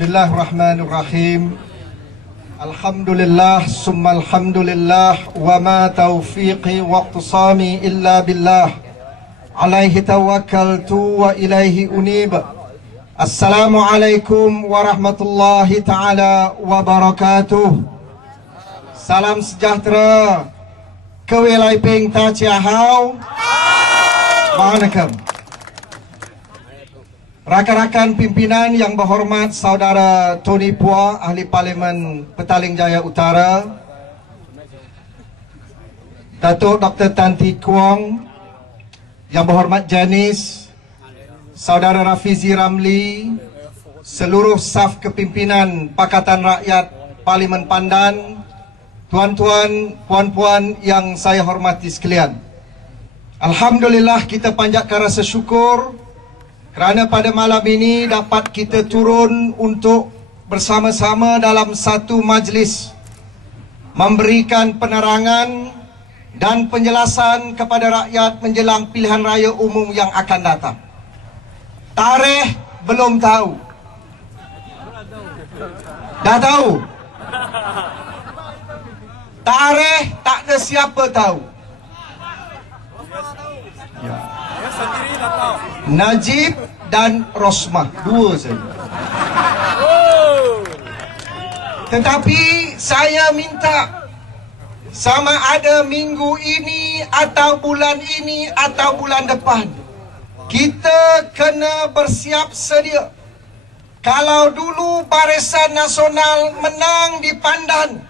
Bismillahirrahmanirrahim. Alhamdulillah, summa alhamdulillah, wa ma taufiqi wa iqtisami illa billah. Alaihi tawakkaltu wa ilaihi unib. Assalamualaikum warahmatullahi ta'ala wabarakatuh. Salam sejahtera. Kewilai ping ta chia hao. Waalaikum. Rakan-rakan pimpinan yang berhormat, Saudara Tony Phua, Ahli Parlimen Petaling Jaya Utara, Datuk Dr. Tan Tee Kuang, yang berhormat Janice, Saudara Rafizi Ramli, seluruh saf kepimpinan Pakatan Rakyat Parlimen Pandan, tuan-tuan, puan-puan yang saya hormati sekalian. Alhamdulillah, kita panjatkan rasa syukur kerana pada malam ini dapat kita turun untuk bersama-sama dalam satu majlis memberikan penerangan dan penjelasan kepada rakyat menjelang pilihan raya umum yang akan datang. Tarikh belum tahu. Dah tahu? Tarikh tak ada siapa tahu. Ya. Najib dan Rosmah, dua saja. Tetapi saya minta, sama ada minggu ini atau bulan ini atau bulan depan, kita kena bersiap sedia. Kalau dulu Barisan Nasional menang di Pandan,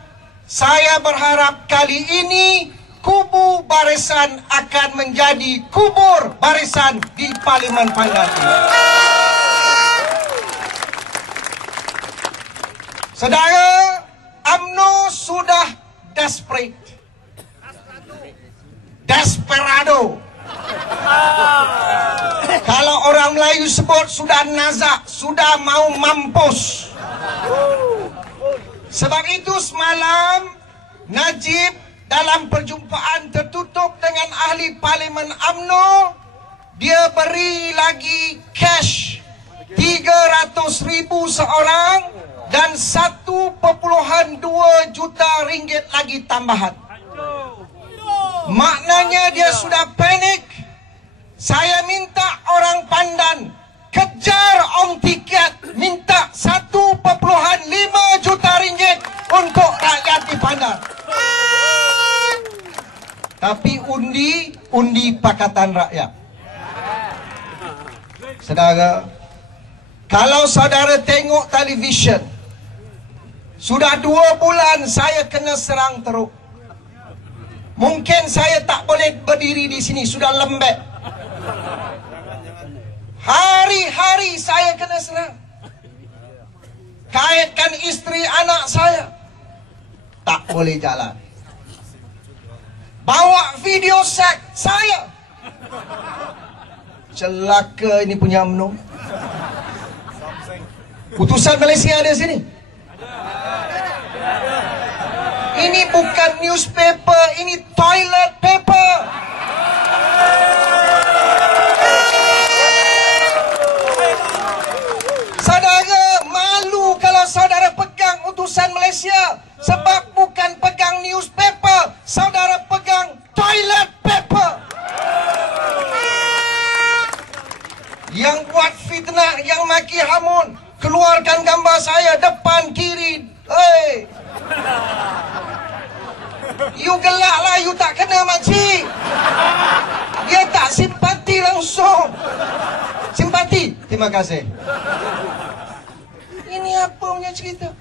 saya berharap kali ini kubu barisan akan menjadi kubur barisan di Parlimen Pandan ini. Saudara, UMNO sudah desperado. Kalau orang Melayu sebut sudah nazak, sudah mau mampus. Sebab itu semalam Najib dalam perjumpaan tertutup dengan ahli Parlimen UMNO, dia beri lagi cash 300,000 seorang dan 1.2 juta ringgit lagi tambahan. Maknanya dia sudah panik. Saya minta orang Pandan kejar Om Tiket, minta 1.5 juta ringgit untuk rakyat di Pandan. Tapi undi Pakatan Rakyat. Saudara, kalau saudara tengok televisyen, sudah 2 bulan saya kena serang teruk. Mungkin saya tak boleh berdiri di sini, sudah lembek. Hari-hari saya kena serang. Kaitkan isteri anak saya, tak boleh jalan. Bawa video seks saya. Celaka ini punya UMNO. Putusan Malaysia ada sini. Ini bukan newspaper, ini toilet paper. Saudara, malu kalau saudara pegang putusan Malaysia. Sebab bukan pegang newspaper, saudara pegang toilet paper. Yang buat fitnah, yang maki hamun, keluarkan gambar saya depan kiri. Hei, you gelak lah, you tak kena makcik. Dia tak simpati langsung. Simpati, terima kasih. Ini apa punya cerita?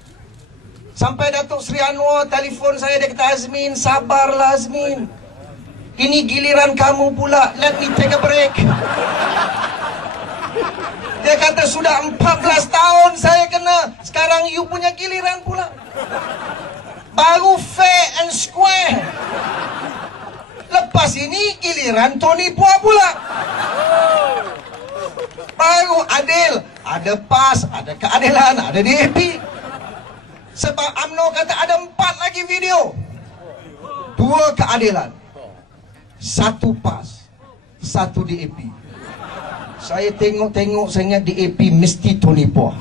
Sampai Datuk Seri Anwar telefon saya, dia kata, Azmin, sabarlah Azmin. Ini giliran kamu pula, let me take a break. Dia kata sudah 14 tahun saya kena, sekarang you punya giliran pula. Baru fair and square. Lepas ini giliran Tony Phua pula. Baru adil, ada PAS, ada keadilan, ada DAP. Sebab UMNO kata ada 4 lagi video. 2 keadilan, 1 PAS, 1 DAP. Saya tengok-tengok, saya ingat DAP mesti Tony Phua.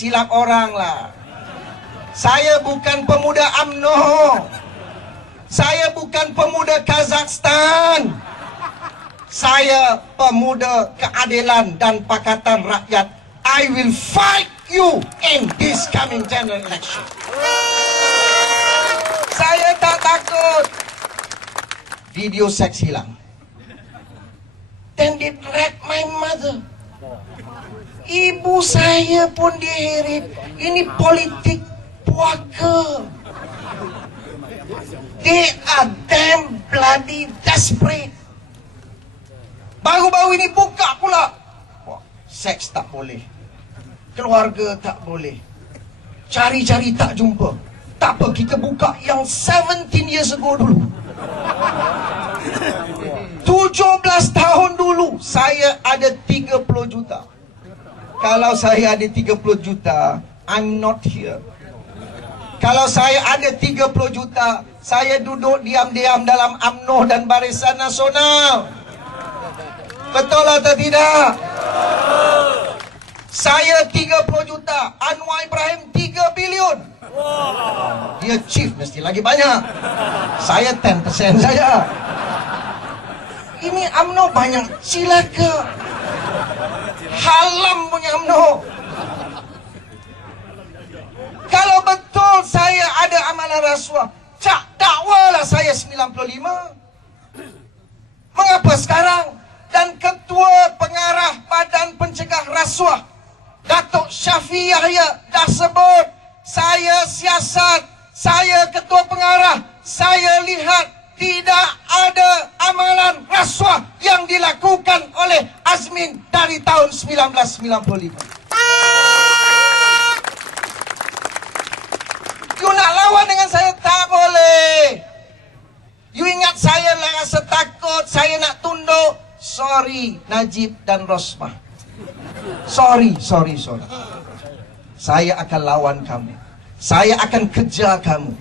silap orang lah. Saya bukan pemuda UMNO. Saya bukan pemuda Kazakhstan. Saya pemuda keadilan dan Pakatan Rakyat. I will fight you in this coming general election. Saya tak takut. Video seks hilang. Then they drag my mother. Ibu saya pun diheret. Ini politik puaka. They are damn bloody desperate. Baru-baru ini buka pula. Wah, seks tak boleh. Keluarga tak boleh. Cari-cari tak jumpa. Tak apa, kita buka yang 17 years ago dulu. 17 tahun dulu saya ada 30 juta. Kalau saya ada 30 juta, I'm not here. Kalau saya ada 30 juta, saya duduk diam-diam dalam UMNO dan Barisan Nasional. Betul atau tidak? Saya 30 juta, Anwar Ibrahim 3 bilion. Dia chief mesti lagi banyak. Saya 10% saja. Ini UMNO banyak cilaka. Halam punya UMNO. Kalau betul saya ada amalan rasuah, cak dakwalah saya 95. Mengapa sekarang? Dan Ketua Pengarah Badan Pencegah Rasuah, Datuk Syafi Yahya, dah sebut, saya siasat, saya Ketua Pengarah, saya lihat tidak ada amalan rasuah yang dilakukan oleh Azmin dari tahun 1995. You nak lawan dengan saya? Tak boleh. You ingat saya rasa takut, saya nak tunduk? Sorry, Najib dan Rosmah. Sorry. Saya akan lawan kamu. Saya akan kejar kamu.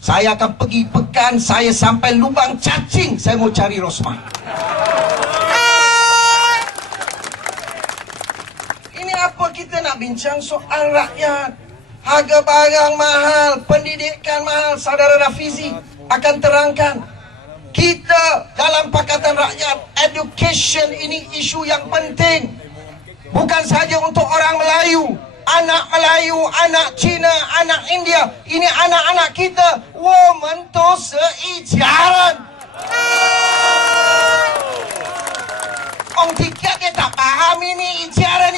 Saya akan pergi pekan, saya sampai lubang cacing, saya mau cari Rosmah. Ini apa kita nak bincang soal rakyat? Harga barang mahal, pendidikan mahal. Saudara Rafizi akan terangkan. Kita dalam Pakatan Rakyat, education ini isu yang penting. Bukan saja untuk orang Melayu, anak Melayu, anak Cina, anak India. Ini anak-anak kita. Women to seijaran. Orang tiket dia tak faham ini ijaran.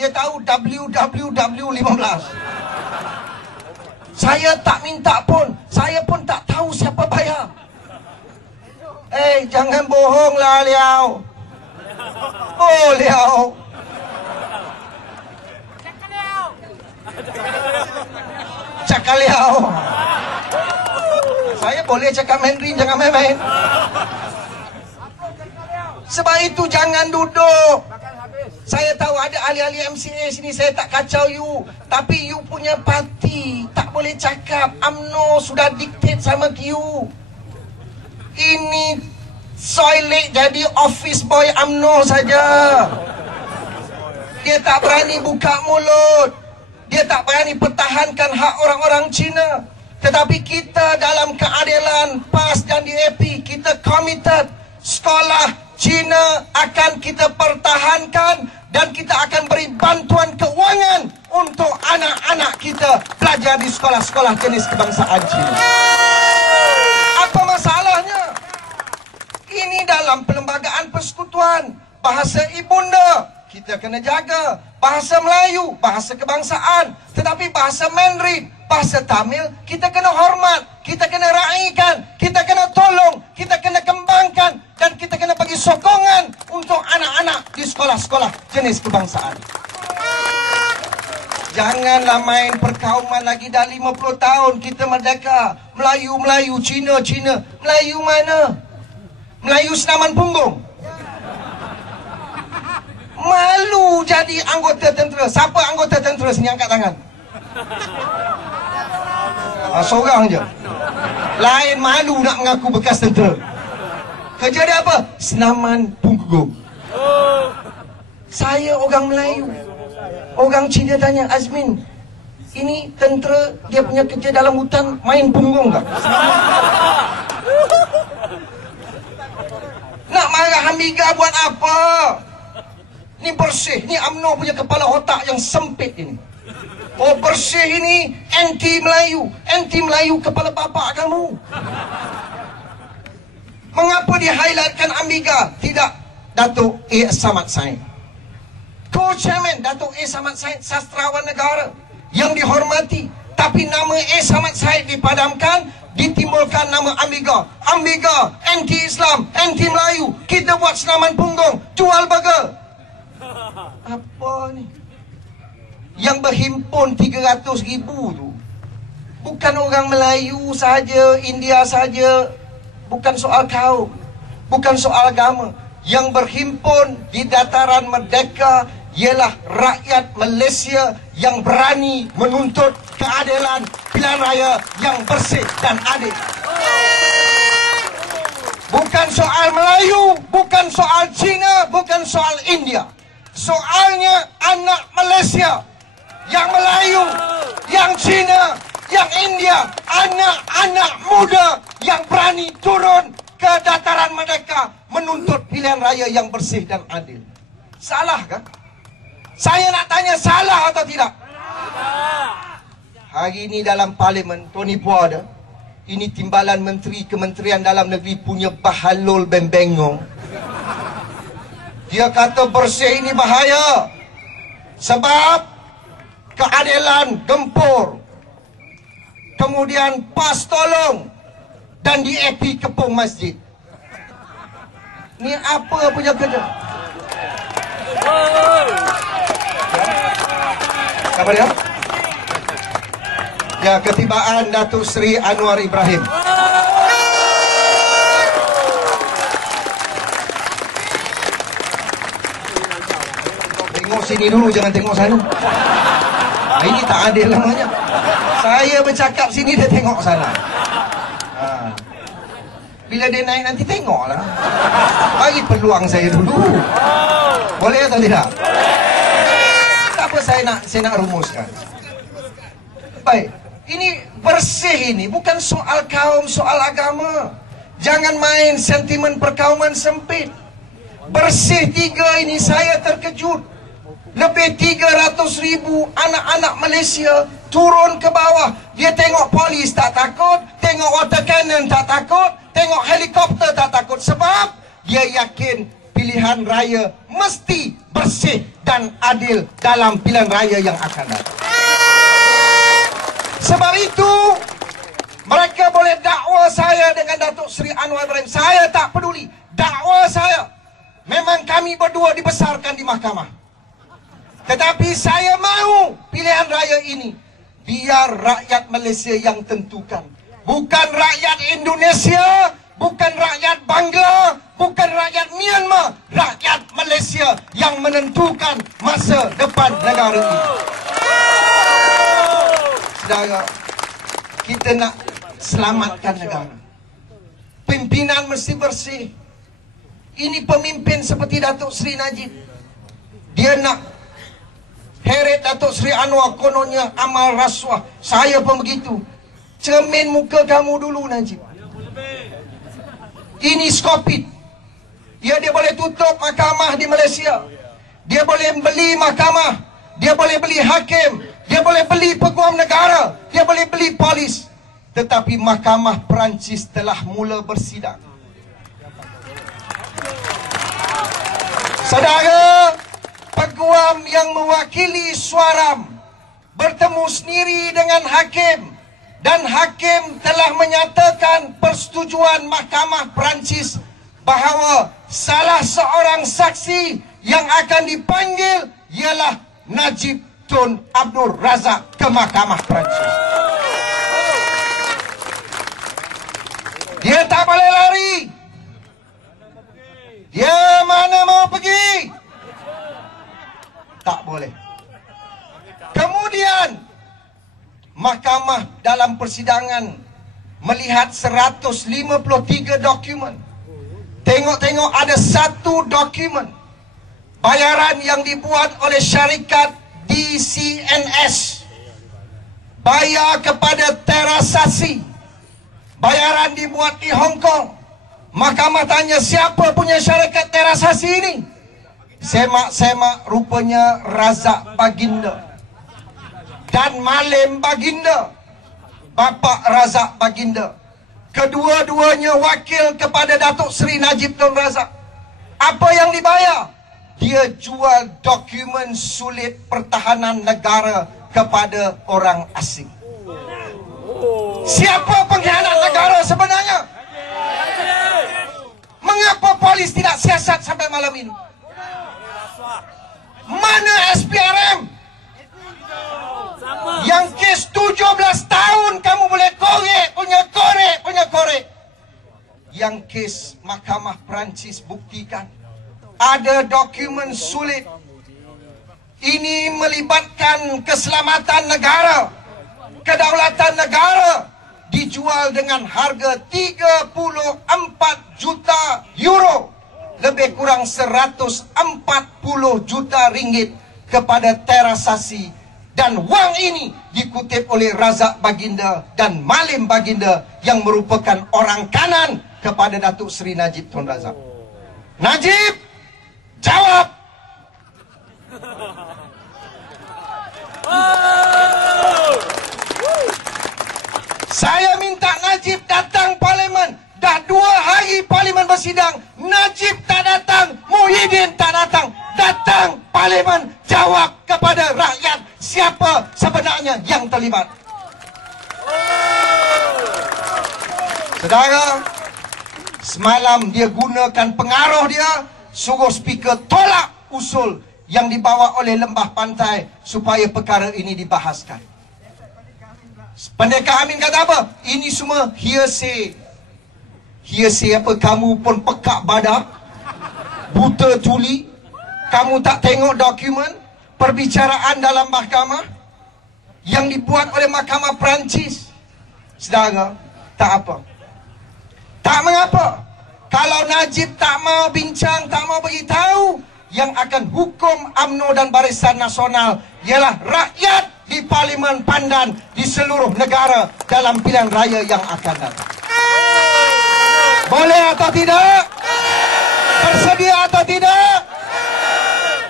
Dia tahu WWW15. Saya tak minta pun. Saya pun tak tahu siapa bayar. Jangan bohonglah, Liao. Oh, Liao. Cakap Liao. Saya boleh cakap Mandarin, jangan main-main. Sebab itu jangan duduk. Saya tahu ada ahli-ahli MCA sini, saya tak kacau you. Tapi you punya parti tak boleh cakap. UMNO sudah dictate sama you. Ini Soilik jadi office boy UMNO saja. Dia tak berani buka mulut. Dia tak berani pertahankan hak orang-orang Cina. Tetapi kita dalam keadilan PAS dan DAP, kita committed. Sekolah Cina akan kita pertahankan dan kita akan beri bantuan keuangan untuk anak-anak kita belajar di sekolah-sekolah jenis kebangsaan Cina. Apa masalahnya? Ini dalam perlembagaan persekutuan. Bahasa ibunda kita kena jaga. Bahasa Melayu, bahasa kebangsaan. Tetapi bahasa Mandarin, bahasa Tamil, kita kena hormat, kita kena raikan, kita kena tolong, kita kena kembangkan, dan kita kena bagi sokongan untuk anak-anak di sekolah-sekolah jenis kebangsaan. Janganlah main perkauman lagi. Dah 50 tahun kita merdeka. Melayu, Cina. Melayu mana? Melayu senaman punggung. Malu jadi anggota tentera. Siapa anggota tentera sini? Angkat tangan. Seorang je. Lain malu nak mengaku bekas tentera. Kerja dia apa? Senaman punggung. Saya orang Melayu. Orang Cina tanya, Azmin, ini tentera, dia punya kerja dalam hutan main punggung tak? Nak marah Amiga buat apa? Ni bersih, ni UMNO punya kepala otak yang sempit ini. Oh, bersih ini anti Melayu kepala bapak kamu. Mengapa di-highlightkan Amiga? Tidak Datuk A. Samad Said. Co-chairman Datuk A. Samad Said, sastrawan negara yang dihormati, tapi nama A. Samad Said dipadamkan, ditimbulkan nama Amiga. Amiga anti-Islam, anti-Melayu. Kita buat senaman punggung, jual burger. Apa ni? Yang berhimpun 300,000 tu bukan orang Melayu saja, India saja, bukan soal kaum, bukan soal agama. Yang berhimpun di dataran merdeka ialah rakyat Malaysia yang berani menuntut keadilan pilihan raya yang bersih dan adil. Bukan soal Melayu, bukan soal Cina, bukan soal India. Soalnya anak Malaysia yang Melayu, yang Cina, yang India, anak-anak muda yang berani turun ke dataran merdeka menuntut pilihan raya yang bersih dan adil. Salah kan? Saya nak tanya, salah atau tidak? Hari ini dalam parlimen, Tony Pua ada. Ini timbalan Menteri Kementerian Dalam Negeri punya bahalul bembengong. Dia kata bersih ini bahaya sebab keadilan gempur, kemudian PAS tolong, dan di AP kepung masjid. Ni apa punya kerja? Apa dia? Ya, ketibaan Datuk Seri Anwar Ibrahim. Tengok sini dulu, jangan tengok sana. Ini tak adil namanya. Saya bercakap sini, dia tengok sana. Bila dia naik nanti tengoklah. Bagi peluang saya dulu. Boleh atau tidak? Tak apa, saya nak rumuskan. Baik, ini bersih ini bukan soal kaum, soal agama. Jangan main sentimen perkauman sempit. Bersih 3 ini saya terkejut. Lebih 300,000 anak-anak Malaysia turun ke bawah. Dia tengok polis tak takut, tengok water cannon tak takut, tengok helikopter tak takut. Sebab dia yakin pilihan raya mesti bersih dan adil dalam pilihan raya yang akan datang. Sebab itu mereka boleh dakwa saya dengan Datuk Seri Anwar Ibrahim. Saya tak peduli. Dakwa saya, memang kami berdua dibesarkan di mahkamah. Tetapi saya mahu pilihan raya ini biar rakyat Malaysia yang tentukan. Bukan rakyat Indonesia, bukan rakyat Bangla, bukan rakyat Myanmar. Rakyat Malaysia yang menentukan masa depan negara ini. Saudara, kita nak selamatkan negara. Pimpinan mesti bersih. Ini pemimpin seperti Datuk Seri Najib. Dia nak heret Datuk Seri Anwar, kononnya amal rasuah. Saya pun begitu. Cermin muka kamu dulu, Najib. Ini skopit. Dia boleh tutup mahkamah di Malaysia. Dia boleh beli mahkamah. Dia boleh beli hakim. Dia boleh beli peguam negara. Dia boleh beli polis. Tetapi mahkamah Perancis telah mula bersidang. Saudara, peguam yang mewakili Suaram bertemu sendiri dengan hakim, dan hakim telah menyatakan persetujuan mahkamah Perancis bahawa salah seorang saksi yang akan dipanggil ialah Najib Tun Abdul Razak ke mahkamah Perancis. Dia tak boleh lari. Dia mana mau pergi? Tak boleh. Kemudian mahkamah dalam persidangan melihat 153 dokumen. Tengok-tengok ada satu dokumen bayaran yang dibuat oleh syarikat DCNS, bayar kepada Terasasi, bayaran dibuat di Hong Kong. Mahkamah tanya, siapa punya syarikat Terasasi ini? Semak-semak, rupanya Razak Baginda dan Malim Baginda, Bapak Razak Baginda. Kedua-duanya wakil kepada Datuk Seri Najib Tun Razak. Apa yang dibayar? Dia jual dokumen sulit pertahanan negara kepada orang asing. Siapa pengkhianat negara sebenarnya? Mengapa polis tidak siasat sampai malam ini? Mana SPRM? Yang kes 17 tahun kamu boleh korek, punya korek. Yang kes Mahkamah Perancis buktikan ada dokumen sulit. Ini melibatkan keselamatan negara, kedaulatan negara, dijual dengan harga 34 juta euro, lebih kurang 140 juta ringgit kepada Terasasi. Dan wang ini dikutip oleh Razak Baginda dan Malim Baginda yang merupakan orang kanan kepada Datuk Seri Najib Tun Razak. Najib, jawab. Saya minta Najib datang parlimen. Dah 2 hari parlimen bersidang, Najib tak datang, Muhyiddin tak datang. Datang parlimen, jawab kepada rakyat siapa sebenarnya yang terlibat. Saudara, semalam dia gunakan pengaruh dia, suruh speaker tolak usul yang dibawa oleh Lembah Pantai supaya perkara ini dibahaskan. Pendekar Amin kata apa? Ini semua hearsay. Hearsay apa? Kamu pun pekak badak, buta tuli. Kamu tak tengok dokumen perbicaraan dalam mahkamah yang dibuat oleh Mahkamah Perancis. Saudara, tak apa. Tak mengapa. Kalau Najib tak mau bincang, tak mau beritahu, yang akan hukum UMNO dan Barisan Nasional ialah rakyat di Parlimen Pandan di seluruh negara dalam pilihan raya yang akan datang. Boleh atau tidak? Bersedia atau tidak?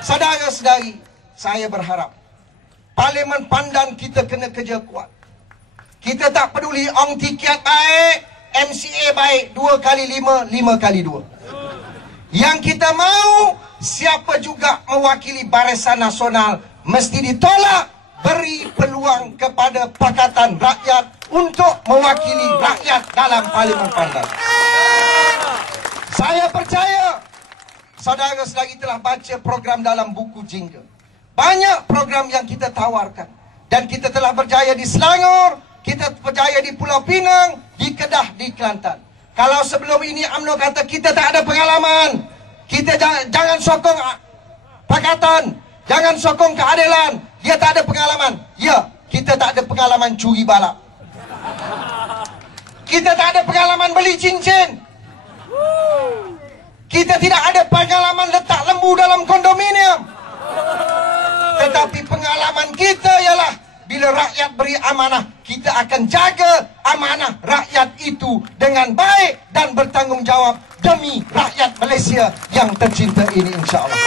Saudara-saudari, saya berharap Parlimen Pandan kita kena kerja kuat. Kita tak peduli ong tiket baik, MCA baik, 2x5, 5x2. Yang kita mau, siapa juga mewakili Barisan Nasional mesti ditolak. Beri peluang kepada Pakatan Rakyat untuk mewakili rakyat dalam Parlimen Pandan. Saya percaya saudara-saudari telah baca program dalam buku Jingga. Banyak program yang kita tawarkan. Dan kita telah berjaya di Selangor, kita berjaya di Pulau Pinang, di Kedah, di Kelantan. Kalau sebelum ini UMNO kata kita tak ada pengalaman, kita jangan sokong pakatan, jangan sokong keadilan, dia tak ada pengalaman. Ya, kita tak ada pengalaman curi balap. Kita tak ada pengalaman beli cincin. Kita tidak ada pengalaman letak lembu dalam kondominium. Tetapi pengalaman kita ialah bila rakyat beri amanah, kita akan jaga amanah rakyat itu dengan baik dan bertanggung jawab demi rakyat Malaysia yang tercinta ini, insya-Allah.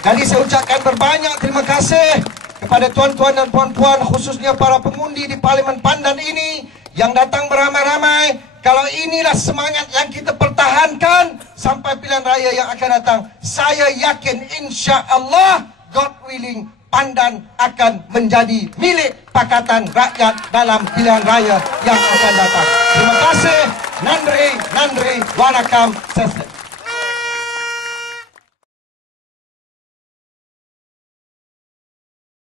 Jadi saya ucapkan berbanyak terima kasih kepada tuan-tuan dan puan-puan, khususnya para pengundi di Parlimen Pandan ini yang datang beramai-ramai. Kalau inilah semangat yang kita pertahankan sampai pilihan raya yang akan datang, saya yakin insya-Allah, God willing, Pandan akan menjadi milik Pakatan Rakyat dalam pilihan raya yang akan datang. Terima kasih. Nandri, Wanakam, Seslet.